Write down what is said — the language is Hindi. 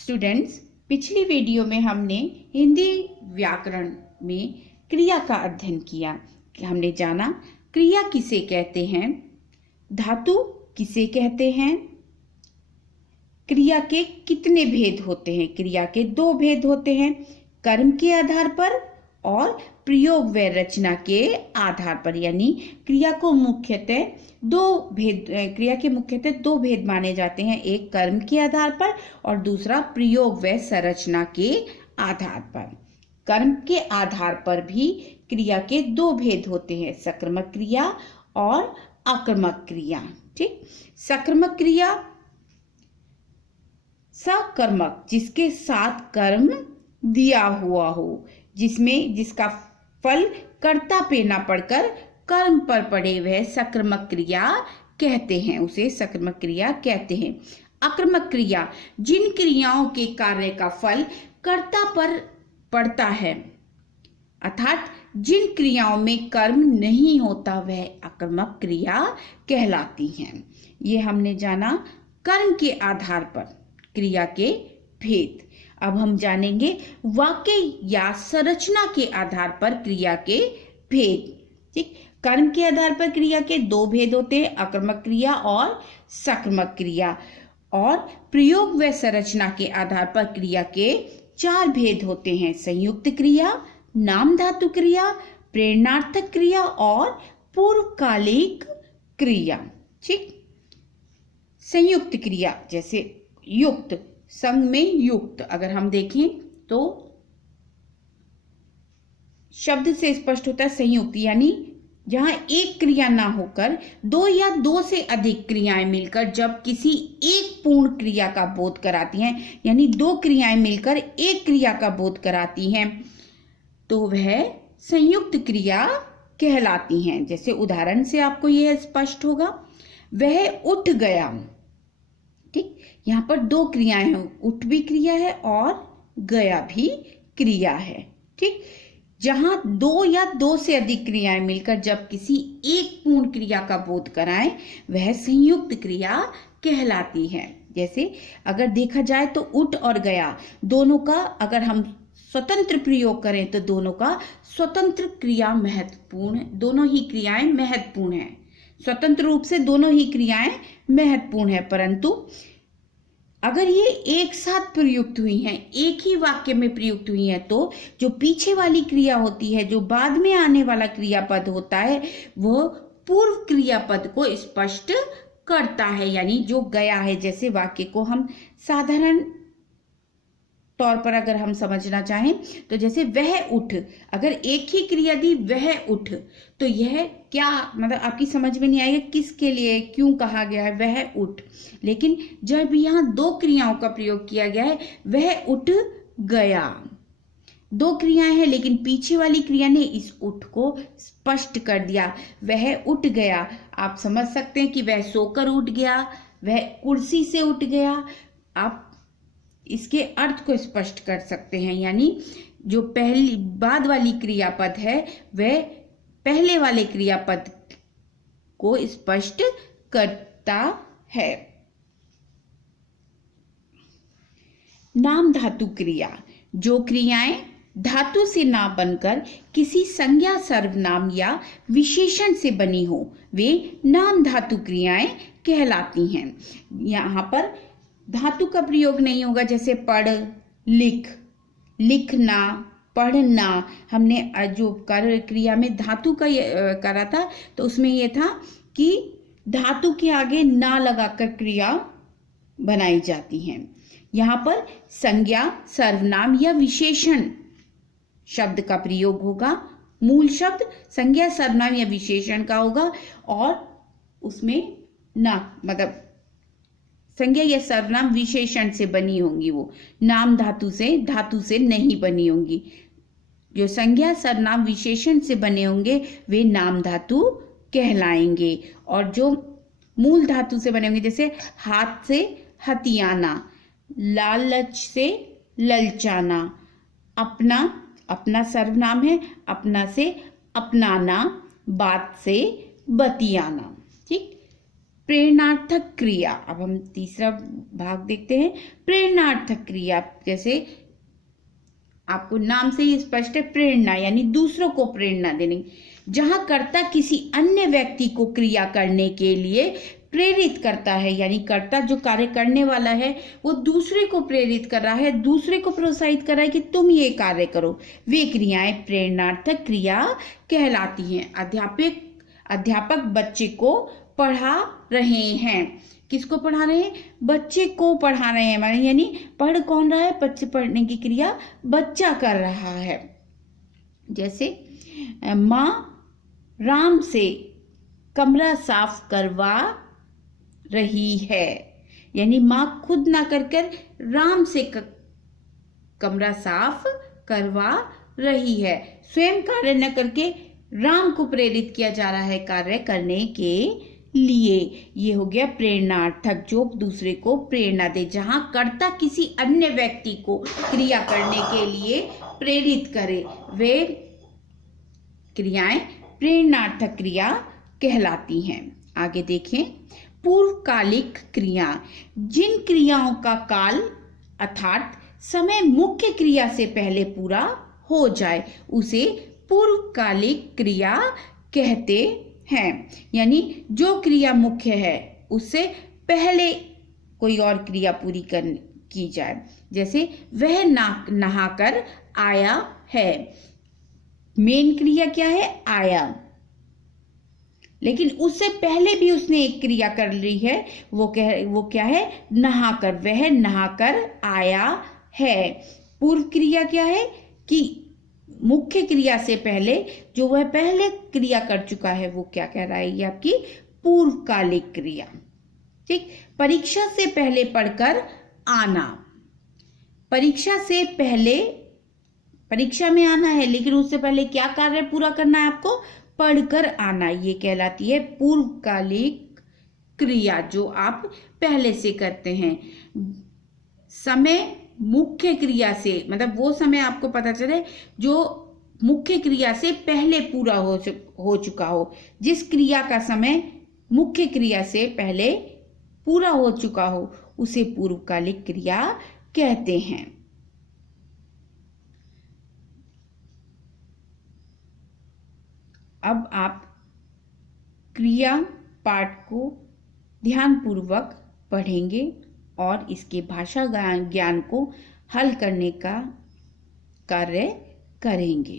स्टूडेंट्स, पिछली वीडियो में हमने हिंदी व्याकरण में क्रिया का अध्ययन किया। हमने जाना क्रिया किसे कहते हैं, धातु किसे कहते हैं, क्रिया के कितने भेद होते हैं। क्रिया के दो भेद होते हैं, कर्म के आधार पर और प्रयोग व रचना के आधार पर। यानी क्रिया के मुख्यतः दो भेद माने जाते हैं, एक कर्म के आधार पर और दूसरा प्रयोग व संरचना के आधार पर। कर्म के आधार पर भी क्रिया के दो भेद होते हैं, सक्रामक क्रिया और आक्रामक क्रिया। ठीक, सक्रामक क्रिया सकर्मक, जिसके साथ कर्म दिया हुआ हो, जिसका फल कर्ता पे ना पड़कर कर्म पर पड़े, वह सक्रामक क्रिया कहते हैं, उसे सक्रामक क्रिया कहते हैं। आक्रामक क्रिया, जिन क्रियाओं के कार्य का फल कर्ता पर पड़ता है, अर्थात जिन क्रियाओं में कर्म नहीं होता, वह आक्रामक क्रिया कहलाती हैं। ये हमने जाना कर्म के आधार पर क्रिया के भेद। अब हम जानेंगे वाक्य या संरचना के आधार पर क्रिया के भेद। ठीक, कर्म के आधार पर क्रिया के दो भेद होते हैं, आक्रामक क्रिया और सक्रामक क्रिया। और प्रयोग व संरचना के आधार पर क्रिया के चार भेद होते हैं, संयुक्त क्रिया, नाम धातु क्रिया, प्रेरणार्थक क्रिया और पूर्वकालिक क्रिया। ठीक, संयुक्त क्रिया जैसे युक्त, संग में युक्त, अगर हम देखें तो शब्द से स्पष्ट होता है संयुक्त, यानी जहां एक क्रिया ना होकर दो या दो से अधिक क्रियाएं मिलकर जब किसी एक पूर्ण क्रिया का बोध कराती हैं, यानी दो क्रियाएं मिलकर एक क्रिया का बोध कराती हैं, तो वह संयुक्त क्रिया कहलाती हैं। जैसे उदाहरण से आपको यह स्पष्ट होगा, वह उठ गया। ठीक, यहाँ पर दो क्रियाएं हैं, उठ भी क्रिया है और गया भी क्रिया है। ठीक, जहां दो या दो से अधिक क्रियाएं मिलकर जब किसी एक पूर्ण क्रिया का बोध कराएं, वह संयुक्त क्रिया कहलाती है। जैसे अगर देखा जाए तो उठ और गया दोनों का अगर हम स्वतंत्र प्रयोग करें तो दोनों का स्वतंत्र क्रिया महत्वपूर्ण, दोनों ही क्रियाएं महत्वपूर्ण हैं। स्वतंत्र रूप से दोनों ही क्रियाएं महत्वपूर्ण है, परंतु अगर ये एक साथ प्रयुक्त हुई हैं, एक ही वाक्य में प्रयुक्त हुई हैं, तो जो पीछे वाली क्रिया होती है, जो बाद में आने वाला क्रियापद होता है, वो पूर्व क्रियापद को स्पष्ट करता है। यानी जो गया है, जैसे वाक्य को हम साधारण तौर पर अगर हम समझना चाहें तो जैसे वह उठ, अगर एक ही क्रिया दी वह उठ, तो यह क्या मतलब आपकी समझ में नहीं आएगा किसके लिए क्यों कहा गया है वह उठ। लेकिन जब यहाँ दो क्रियाओं का प्रयोग किया गया है, वह उठ गया, दो क्रियाएं हैं लेकिन पीछे वाली क्रिया ने इस उठ को स्पष्ट कर दिया, वह उठ गया। आप समझ सकते हैं कि वह सोकर उठ गया, वह कुर्सी से उठ गया। आप इसके अर्थ को स्पष्ट कर सकते हैं, यानी जो पहली बाद वाली क्रियापद है वह पहले वाले क्रियापद को स्पष्ट करता है। नाम धातु क्रिया, जो क्रियाएं धातु से ना बनकर किसी संज्ञा, सर्वनाम या विशेषण से बनी हो, वे नाम धातु क्रियाएं कहलाती हैं। यहाँ पर धातु का प्रयोग नहीं होगा, जैसे पढ़, लिख, लिखना, पढ़ना। हमने जो कार्य क्रिया में धातु का करा था तो उसमें यह था कि धातु के आगे ना लगाकर क्रिया बनाई जाती है। यहाँ पर संज्ञा, सर्वनाम या विशेषण शब्द का प्रयोग होगा। मूल शब्द संज्ञा, सर्वनाम या विशेषण का होगा और उसमें ना मतलब संज्ञा या सर्वनाम विशेषण से बनी होंगी, वो नाम धातु से नहीं बनी होंगी। जो संज्ञा, सर्वनाम, विशेषण से बने होंगे वे नाम धातु कहलाएंगे। और जो मूल धातु से बने होंगे, जैसे हाथ से हथियाना, लालच से ललचाना, अपना, अपना सर्वनाम है, अपना से अपनाना, बात से बतियाना। ठीक, प्रेरणार्थक क्रिया। अब हम तीसरा भाग देखते हैं, प्रेरणार्थक क्रिया। जैसे आपको नाम से ही स्पष्ट है, प्रेरणा यानी दूसरों को प्रेरणा देने, जहां कर्ता किसी अन्य व्यक्ति को क्रिया करने के लिए प्रेरित करता है, यानी कर्ता जो कार्य करने वाला है वो दूसरे को प्रेरित कर रहा है, दूसरे को प्रोत्साहित कर रहा है कि तुम ये कार्य करो, वे क्रियाएं प्रेरणार्थक क्रिया कहलाती हैं। अध्यापक बच्चे को पढ़ा रहे हैं। किसको पढ़ा रहे हैं? बच्चे को पढ़ा रहे हैं, यानी पढ़ कौन रहा है? बच्चे पढ़ने की क्रिया बच्चा कर रहा है। जैसे माँ राम से कमरा साफ करवा रही है, यानी माँ खुद ना कर राम से कमरा साफ करवा रही है। स्वयं कार्य न करके राम को प्रेरित किया जा रहा है कार्य करने के लिए। ये हो गया प्रेरणार्थक, जो दूसरे को प्रेरणा दे, जहां कर्ता किसी अन्य व्यक्ति को क्रिया करने के लिए प्रेरित करे, वे क्रियाएं प्रेरणार्थक क्रिया कहलाती हैं। आगे देखें, पूर्वकालिक क्रिया। जिन क्रियाओं का काल अर्थात समय मुख्य क्रिया से पहले पूरा हो जाए उसे पूर्वकालिक क्रिया कहते हैं। यानी जो क्रिया मुख्य है उससे पहले कोई और क्रिया पूरी की जाए। जैसे वह नहाकर आया है, मेन क्रिया क्या है? आया, लेकिन उससे पहले भी उसने एक क्रिया कर ली है, वो क्या है? नहाकर। वह नहाकर आया है। पूर्व क्रिया क्या है? कि मुख्य क्रिया से पहले जो वह पहले क्रिया कर चुका है वो क्या कह रहा है? ये आपकी पूर्वकालिक क्रिया। ठीक। परीक्षा से पहले पढ़कर आना। परीक्षा से पहले परीक्षा में आना है, लेकिन उससे पहले क्या कार्य पूरा करना है आपको? पढ़कर आना। ये कहलाती है पूर्वकालिक क्रिया, जो आप पहले से करते हैं। समय मुख्य क्रिया से, मतलब वो समय आपको पता चले जो मुख्य क्रिया से पहले पूरा हो चुका हो। जिस क्रिया का समय मुख्य क्रिया से पहले पूरा हो चुका हो उसे पूर्वकालिक क्रिया कहते हैं। अब आप क्रिया पाठ को ध्यानपूर्वक पढ़ेंगे और इसके भाषा ज्ञान को हल करने का कार्य करेंगे।